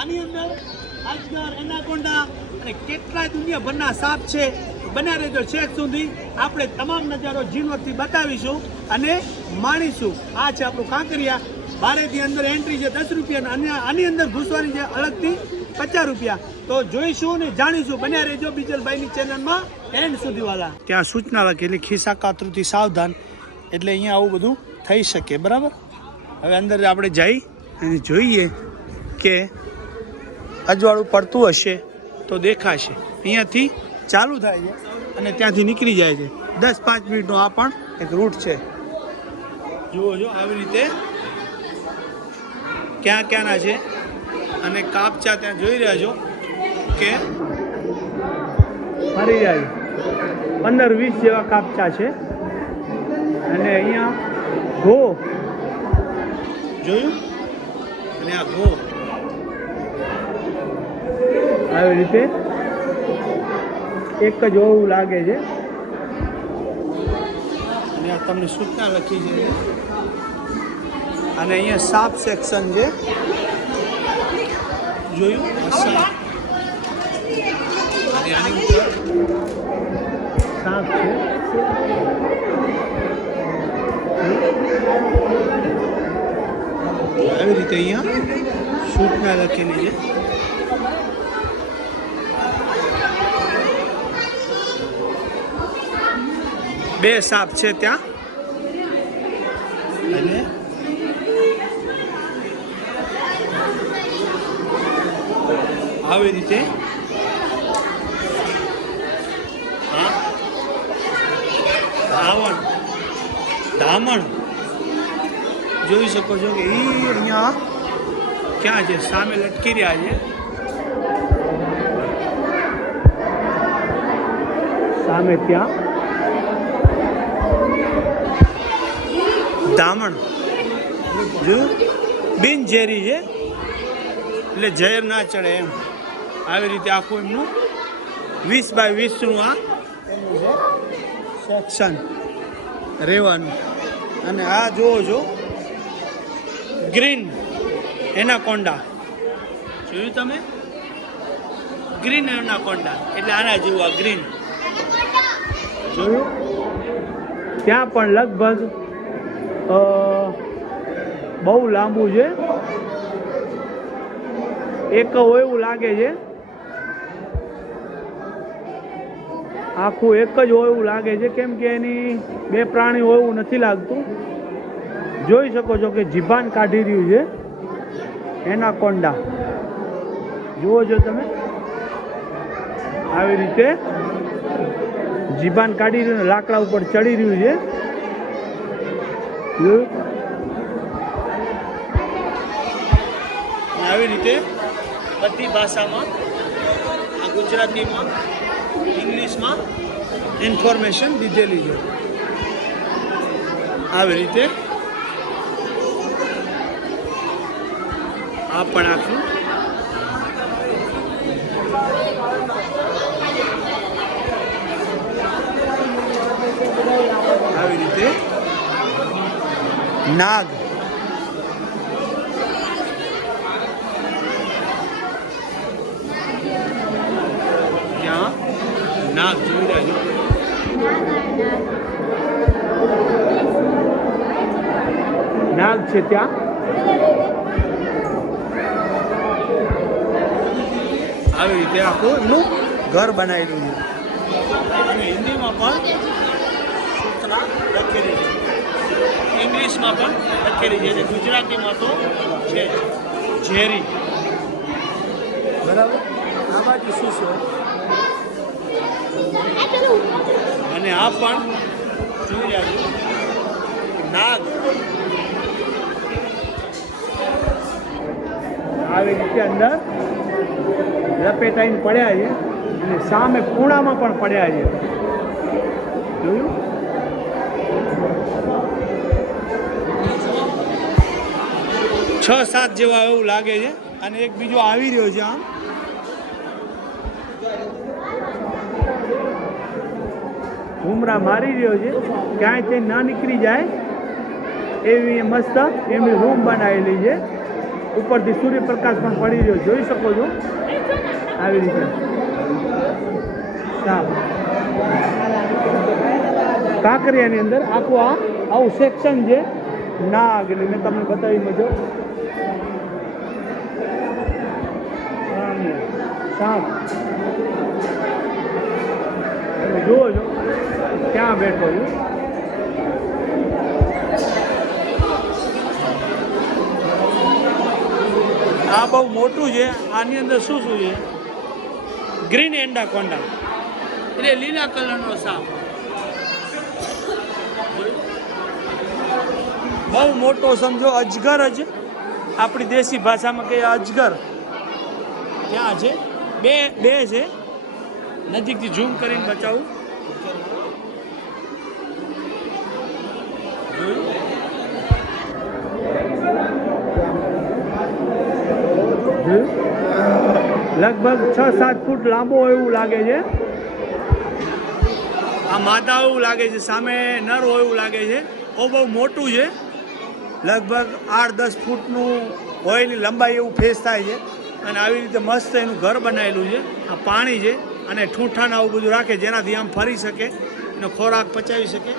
આની અંદર અજગર એનાકોન્ડા અને કેટલાય દુનિયાભરના સાપ છે બન્યા રહેજો છેક સુધી. આપણે તમામ નજારો ઝીણવટથી બતાવીશું અને માણીશું. આ છે આપણું કાંકરિયા બારેથી અંદર એન્ટ્રી છે દસ રૂપિયા અને આની અંદર ઘૂસવાની છે અલગથી પચાસ રૂપિયા. તો જોઈશું ને જાણીશું. બન્યા રહેજો બીજલભાઈની ચેનલમાં એન્ડ સુધી વાળા ત્યાં સૂચના લખેલી ખિસ્સા કાતરુથી સાવધાન. એટલે અહીંયા આવું બધું થઈ શકે. બરાબર? હવે અંદર આપણે જઈ અને જોઈએ કે અજવાળું પડતું હશે તો દેખાશે. અહીંયાથી ચાલુ થાય છે અને ત્યાંથી નીકળી જાય છે. દસ પાંચ મિનિટનો આ પણ એક રૂટ છે. જુઓ જો આવી રીતે ક્યાં ક્યાંના છે અને કાપચા ત્યાં જોઈ રહ્યા છો કે ફરી જાય. પંદર વીસ જેવા કાપચા છે. અને અહીંયા ઘો. જોયું? અને આ ઘો. આવી રીતે એક જ હોવું લાગે છે. અને આ તમને સૂચના લખી છે. અને અહીંયા સાપ સેક્શન છે. જોયું? સાપ. અને આની ઉપર સાપ છે. આવી રીતે અહીંયા સૂચના લખેલી છે. બે સાપ છે ત્યાં. અને? આવી રીતે? ધાવણ ધામણ. જોઈ શકો છો કે એ અહીંયા ક્યાં છે? સામે લટકી રહ્યા છે. સામે ત્યાં દામણ જો? બિનઝેરી છે? એટલે ઝેર ના ચડે એમ. આવી રીતે આખું એમનું વીસ બાય વીસનું આ એનું સેક્શન રહેવાનું. અને આ જુઓ છો ગ્રીન એના કોંડા. જોયું તમે? ગ્રીન એના કોંડા. એટલે આના જેવું આ ગ્રીન જોયું? ત્યાં પણ લગભગ બહુ લાંબુ છે. એક હોય એવું લાગે છે. આખું એક જ હોય એવું લાગે છે, કેમ કે એની બે પ્રાણી હોય એવું નથી લાગતું. જોઈ શકો છો કે જીભાન કાઢી રહ્યું છે. એના કોંડા. જુઓ છો તમે. આવી રીતે જીભાન કાઢી રહ્યું લાકડા ઉપર ચડી રહ્યું છે. જોયું? આવી રીતે બધી ભાષામાં, આ ગુજરાતીમાં, ઇંગ્લિશમાં ઇન્ફોર્મેશન દીધેલી છે આવી રીતે આ પણ આખું આવી રીતે નાગ. નાગ, જોઈ રહ્યા નાગ છે ત્યાં? આવી રીતે આખું ઘર બનાવેલું છે. હિન્દીમાં પણ સૂચના લખેલી છે. ઇંગ્લિશમાં પણ લખેલી છે અને ગુજરાતીમાં તો છે. ઝેરી. બરાબર? આ બાજુ શું છે? અને આ પણ જોઈ રહ્યા છો. નાગ. આવી રીતે અંદર લપેટાઈને પડ્યા છે અને સામે ખૂણામાં પણ પડ્યા છે. જોયું? છ સાત જેવા એવું લાગે છે અને એક બીજો આવી રહ્યો છે આમ. ઘૂમરા મારી રહ્યો છે. ક્યાંય તે ના નીકળી જાય. એવી મસ્ત એમની રૂમ બનાવેલી છે. ઉપરથી સૂર્યપ્રકાશ પણ પડી રહ્યો. જોઈ શકો છો. આવી રીતે. કાંકરિયાની અંદર આખું આ આવું સેક્શન છે. નાગ એટલે મેં તમને બતાવી મજો સાપ તમે જુઓ છો ક્યાં બેઠો છું? આ બહુ મોટું છે આની અંદર શું શું છે? ગ્રીન એન્ડા કોન્ડા એટલે લીલા કલરનો સાપ. બહુ મોટો સમજો અજગર જ આપણી દેશી ભાષામાં કહીએ અજગર. ક્યાં છે? બે બે છે. નજીકથી ઝૂમ કરીને બચાવું? લગભગ છ, સાત ફૂટ લાંબો એવું લાગે છે. આ માદા એવું લાગે છે, સામે નર હોય એવું લાગે છે. ઓ બહુ મોટું છે. લગભગ આઠ, દસ ફૂટનું હોય લંબાઈ એવું ફેસ થાય છે. અને આવી રીતે મસ્ત એનું ઘર બનાવેલું છે. આ પાણી છે અને ઠૂંઠાને આવું બધું રાખે જેનાથી આમ ફરી શકે એનો ખોરાક પચાવી શકે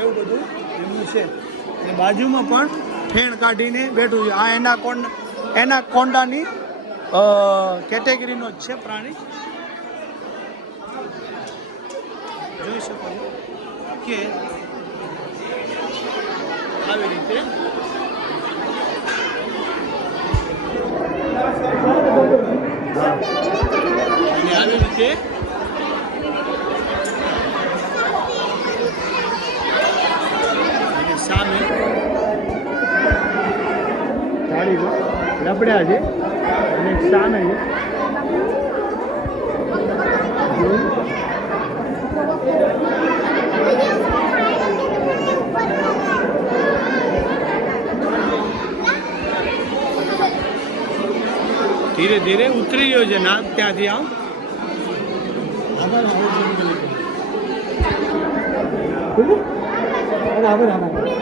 એવું બધું એમનું છે. અને બાજુમાં પણ ફેણ કાઢીને બેઠું છે. આ એના કોંડ એના કોંડાની કેટેગરીનો જ છે પ્રાણી. જોઈ શકો કે આવી રીતે અને આવી રીતે સામે જાળી છે છે અને સામે છે ધીરે ધીરે ઉતરી ગયો છે. નાગ ત્યાંથી આમ ये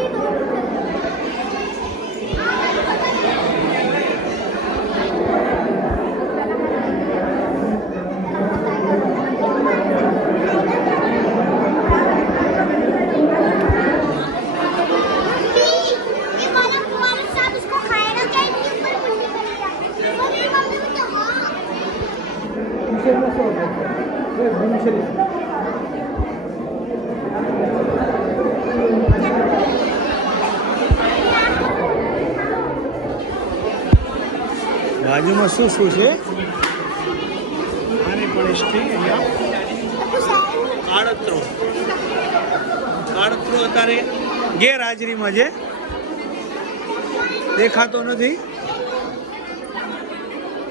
બાજુમાં શું શું છે? આની પણ અહીંયા. આડત્રો આડત્રો અત્યારે ગેરહાજરીમાં છે. દેખાતો નથી.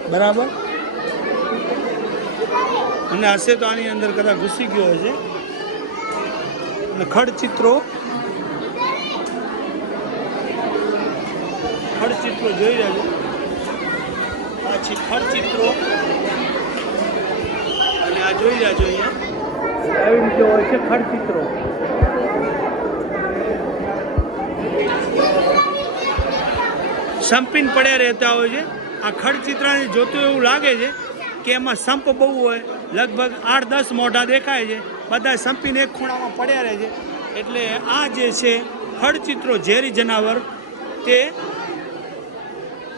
બરાબર? અને હશે તો આની અંદર કદાચ ઘૂસી ગયો હશે. અને ખડચિત્રો. ખડચિત્રો જોઈ રહ્યા છો. આ છે ખડચિત્રો અને આ જોઈ રહ્યા છો અહીંયા? આવી રીતે હોય છે ખડચિત્રો સંપીન પડ્યા રહેતા હોય છે. આ ખડચિત્રાને જોતું એવું લાગે છે કે એમાં સંપ બહુ હોય. લગભગ આઠ દસ મોઢા દેખાય છે. બધા સંપીને એક ખૂણામાં પડ્યા રહે છે. એટલે આ જે છે ખડચિત્રો ઝેરી જનાવર તે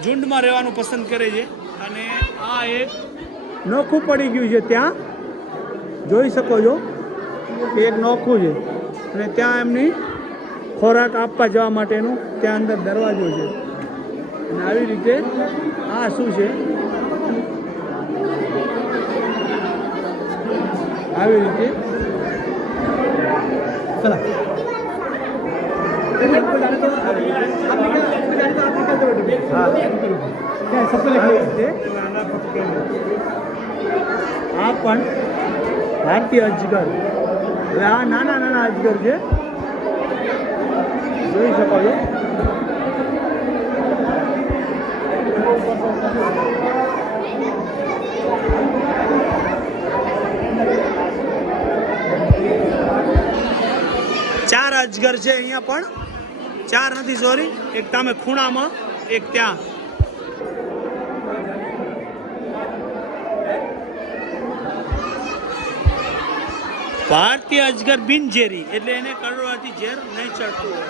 ઝુંડમાં રહેવાનું પસંદ કરે છે. અને આ એક નોખું પડી ગયું છે ત્યાં. જોઈ શકો છો એક નોખું છે. અને ત્યાં એમની ખોરાક આપવા જવા માટેનું ત્યાં અંદર દરવાજો છે. અને આવી રીતે આ શું છે? આવી રીતે. ચલા. આ પણ ભારતીય અજગર હવે આ નાના નાના અજગર છે જોઈ શકો છો ચાર અજગર છે અહીંયા પણ. ચાર નથી સોરી એક તમે ખૂણામાં. એક ત્યાં. ભારતીય અજગર બિનઝેરી એટલે એને કરોડવાથી ઝેર નહીં ચડતું હોય.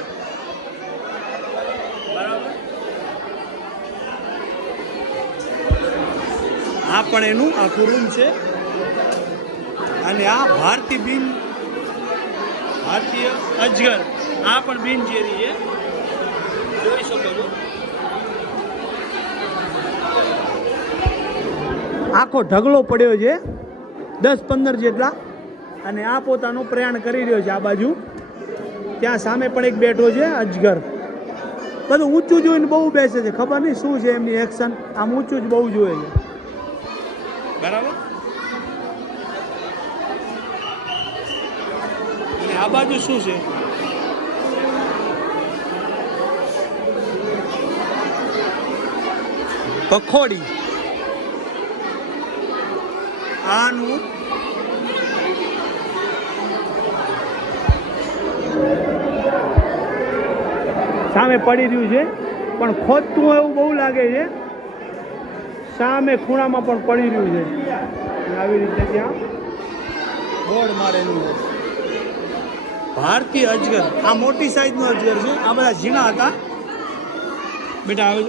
બરાબર? આ પણ એનું આખું રૂમ છે. અને આ ભારતીય બિન, ભારતીય અજગર, આ પણ બિનઝેરી છે. જોઈ શકો છો. આખો ઢગલો પડ્યો છે. દસ પંદર જેટલા. અને આ પોતાનું પ્રયાણ કરી રહ્યો છે આ બાજુ. ત્યાં સામે પણ એક બેઠો છે અજગર. બધું ઊંચું જોઈને બહુ બેસે છે. ખબર નહીં શું છે એમની એક્શન આમ ઊંચું જ બહુ જોઈએ છે. બરાબર? અને આ બાજુ શું છે? પખોડી. આનું સામે પડી રહ્યું છે. પણ ખોદતું એવું બહુ લાગે છે. સામે ખૂણામાં પણ પડી રહ્યું છે. આવી રીતે ત્યાં બોર્ડ મારેલું છે. ભારતીય અજગર. આ મોટી સાઈઝનો અજગર છે. આ બધા ઝીણા હતા. બેટા, આવે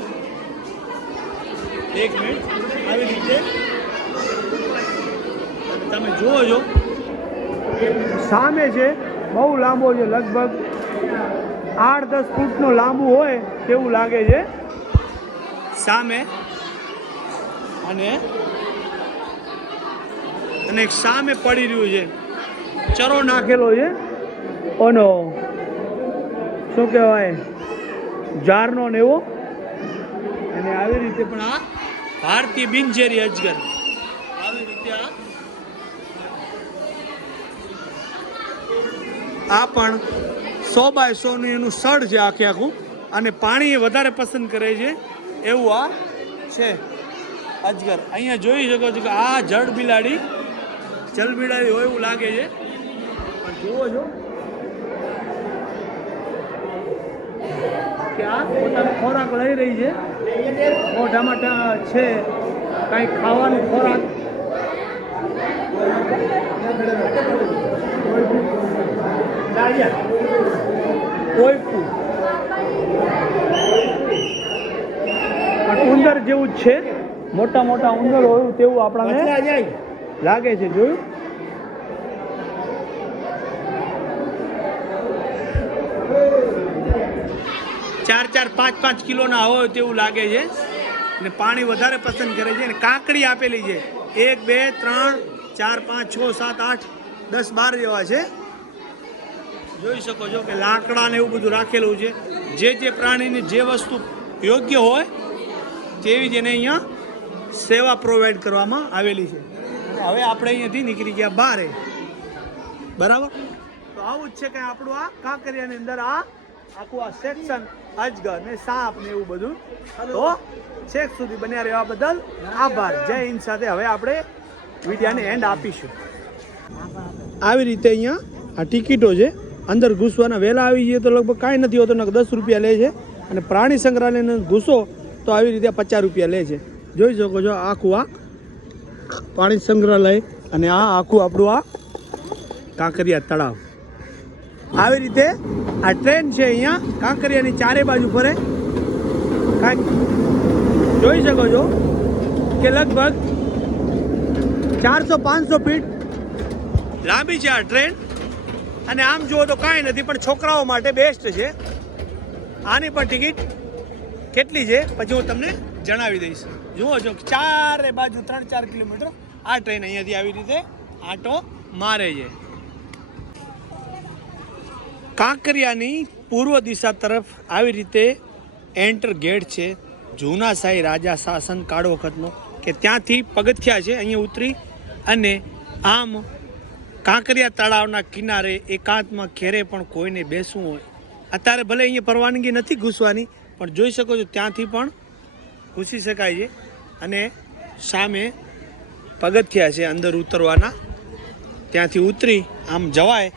એક મિનિટ. આવી રીતે તમે જુઓ છો. સામે છે બહુ લાંબો છે લગભગ આઠ દસ ફૂટનો લાંબુ હોય તેવું લાગે છે. સામે અને અને સામે પડી રહ્યું છે. ચરો નાખેલો છે. ઓનો શું કહેવાય? જારનો ને એવો. અને આવી રીતે પણ આ ભારતીય બિનઝેરી અજગર આવી રીતે આ આ પણ સો બાય સોનું એનું સડ છે આખે આખું. અને પાણી એ વધારે પસંદ કરે છે. એવું આ છે. અજગર, અહીંયા જોઈ શકો છો કે આ જળ બિલાડી જળ બિલાડી હોય એવું લાગે છે. પણ જુઓ છો. કે આ પોતાનો ખોરાક લઈ રહી છે. મોઢામાં છે. કાંઈ ખાવાનું ખોરાક. ઉંદર જેવું જ છે. મોટા મોટા ઉંદર હોય તેવું આપણાને લાગે છે. જોયું? ચાર ચાર પાંચ પાંચ કિલોના હોય તેવું લાગે છે. અને પાણી વધારે પસંદ કરે છે. અને કાકડી આપેલી છે. એક બે ત્રણ ચાર પાંચ છ સાત આઠ દસ બાર જેવા છે. જોઈ શકો છો કે લાકડા ને એવું બધું રાખેલું છે. જે જે પ્રાણીને જે વસ્તુ યોગ્ય હોય, તેવી જ એને અહીંયા સેવા પ્રોવાઈડ કરવામાં આવેલી છે. હવે આપણે અહીંયાથી નીકળી ગયા બારે. બરાબર? તો આવું જ છે કે આપણું આ કાંકરિયાની અંદર આ આખું આ સેક્શન અજગર ને સાપ ને એવું બધું. તો છેક સુધી બન્યા રહેવા બદલ આભાર. જય હિન્દ સાથે હવે આપણે વિડીયાને એન્ડ આપીશું. આવી રીતે અહીંયા આ ટિકિટો છે. અંદર ઘૂસવાના વહેલા આવી જઈએ તો લગભગ કાંઈ નથી હોતું, નકર દસ રૂપિયા લે છે. અને પ્રાણી સંગ્રહાલયને ઘૂસો તો આવી રીતે પચાસ રૂપિયા લે છે. જોઈ શકો છો આખું આ પ્રાણી સંગ્રહાલય અને આ આખું આપણું આ કાંકરિયા તળાવ. આવી રીતે આ ટ્રેન છે અહીંયા, કાંકરિયાની ચારે બાજુ ફરે. જોઈ શકો છો કે લગભગ ચારસો પાંચસો ફીટ લાંબી છે આ ટ્રેન. અને આમ જુઓ તો કાંઈ નથી, પણ છોકરાઓ માટે બેસ્ટ છે. આની પણ ટિકિટ કેટલી છે? પછી હું તમને જણાવી દઈશ. જુઓ છો ચારે બાજુ ત્રણ ચાર કિલોમીટર આ ટ્રેન અહીંયાથી આવી રીતે આટો મારે છે. કાંકરિયાની પૂર્વ દિશા તરફ આવી રીતે એન્ટર ગેટ છે. જૂના સાઈ રાજા શાસન કાળ વખતનો, કે ત્યાંથી પગથિયા છે, અહીંયા ઉતરી અને આમ કાંકરિયા તળાવના કિનારે એકાંતમાં ઘેરે પણ કોઈને બેસવું હોય. અત્યારે ભલે અહીંયા પરવાનગી નથી ઘૂસવાની, પણ જોઈ શકો છો ત્યાંથી પણ ઘૂસી શકાય છે અને સામે પગથિયા છે અંદર ઉતરવાના. ત્યાંથી ઉતરી આમ જવાય,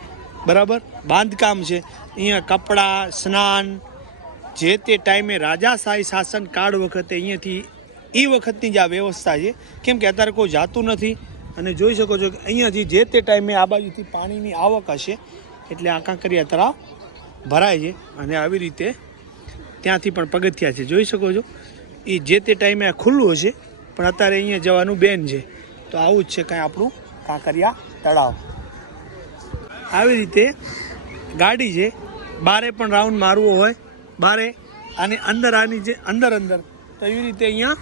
બરાબર? બાંધકામ છે. અહીંયા કપડાં, સ્નાન, જે તે ટાઈમે રાજાશાહી શાસન કાળ વખતે અહીંયાથી એ વખતની જ આ વ્યવસ્થા છે. કેમ કે અત્યારે કોઈ જાતું નથી અને જોઈ શકો છો કે અહીંયાથી જે તે ટાઈમે આ બાજુથી પાણીની આવક હશે, એટલે આ કાંકરિયા તળાવ ભરાય છે અને આવી રીતે ત્યાંથી પણ પગથિયા છે. જોઈ શકો છો, એ જે તે ટાઈમે આ ખુલ્લું હશે, પણ અત્યારે અહીંયા જવાનું બેન છે. તો આવું જ છે કાંઈ આપણું કાંકરિયા તળાવ. આવી રીતે ગાડી છે, બારે પણ રાઉન્ડ મારવો હોય, બારે અને અંદર આની જે અંદર અંદર, તો એવી રીતે અહીંયા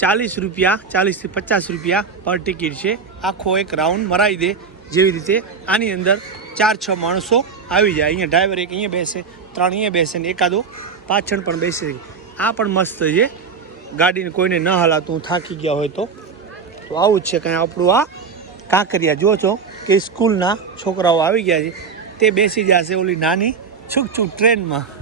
ચાલીસ રૂપિયા, ચાલીસથી પચાસ રૂપિયા પર ટિકિટ છે. આખો એક રાઉન્ડ મરાઈ દે જેવી રીતે આની અંદર ચાર, છ માણસો આવી જાય. અહીંયા ડ્રાઈવર એક અહીંયા બેસે, ત્રણ અહીંયા બેસે ને એકાદો પાછળ પણ બેસે. આ પણ મસ્ત છે. ગાડીને કોઈને ન હલાતું, થાકી ગયા હોય તો. તો આવું જ છે કાંઈ આપણું આ કાંકરિયા. જો છો કે સ્કૂલના છોકરાઓ આવી ગયા છે. તે બેસી જશે ઓલી નાની છૂક છૂક ટ્રેનમાં.